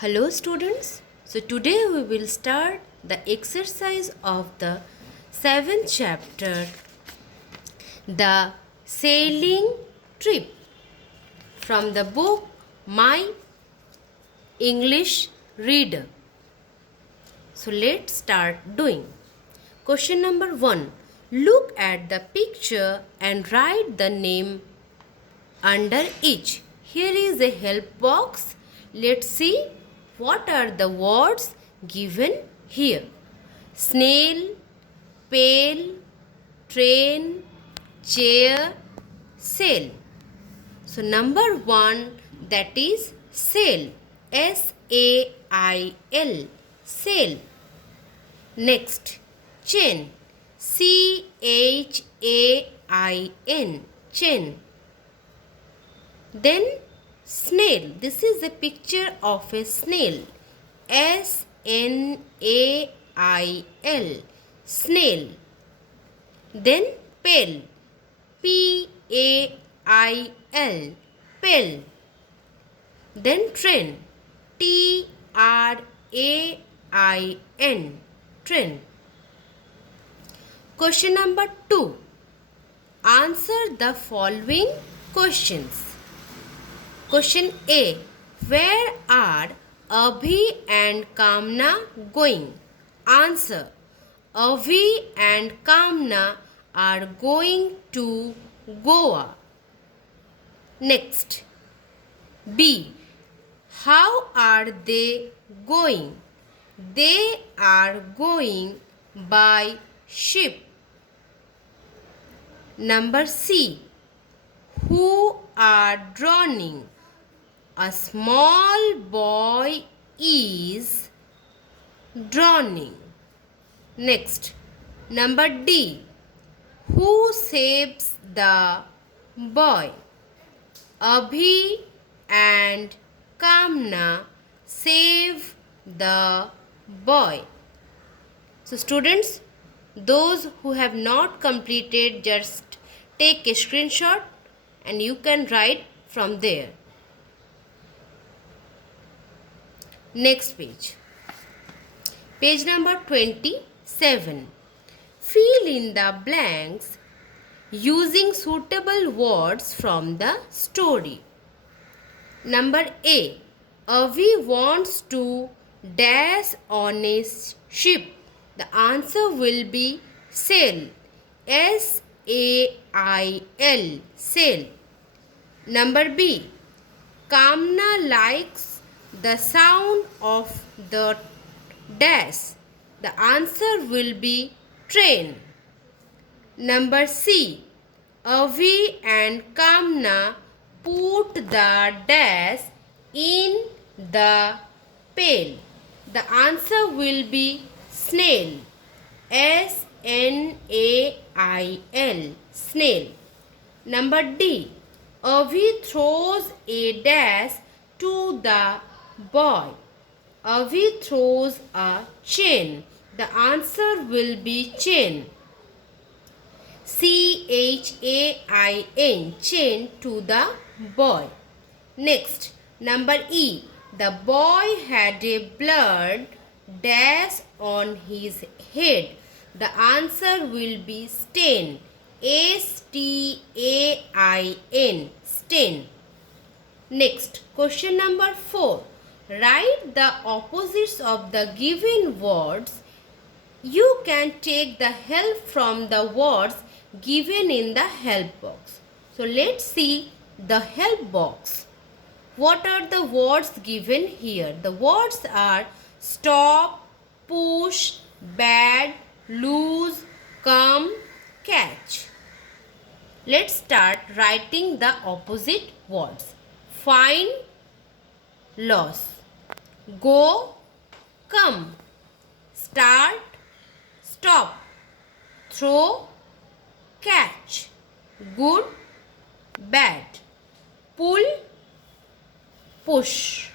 Hello students. So today we will start the exercise of the 7th chapter, the sailing trip, from the book My English Reader. So let's start doing. Question number 1. Look at the picture and write the name under each. Here is a help box. Let's see what are the words given here. Snail, pail, train, chair, sail. So number 1, that is sail. S-A-I-L. Sail. Next, chain. C-H-A-I-N. Chain. Then snail. This is a picture of a snail. S-N-A-I-L. Snail. Then pail. P-A-I-L. Pail. Then train. T-R-A-I-N. Train. Question number 2. Answer the following questions. Question A. Where are Abhi and Kamna going? Answer. Abhi and Kamna are going to Goa. Next. B. How are they going? They are going by ship. Number C. Who are drowning? A small boy is drowning. Next, number D. Who saves the boy? Abhi and Kamna save the boy. So students, those who have not completed, just take a screenshot and you can write from there. Next page. Page number 27. Fill in the blanks using suitable words from the story. Number A. Avi wants to dash on a ship. The answer will be sail. S-A-I-L. Sail. Number B. Kamna likes the sound of the dash. The answer will be train. Number C. Avi and Kamna put the dash in the pail. The answer will be snail. S-N-A-I-L. Snail. Number D. Avi throws a dash to the boy. Avi throws a chain. The answer will be chain. C-H-A-I-N. Chain to the boy. Next, number E. The boy had a blood dash on his head. The answer will be stain. S-T-A-I-N. Stain. Next, question number 4. Write the opposites of the given words. You can take the help from the words given in the help box. So let's see the help box. What are the words given here? The words are stop, push, bad, lose, come, catch. Let's start writing the opposite words. Find, loss. Go, come. Start, stop. Throw, catch. Good, bad. Pull, push.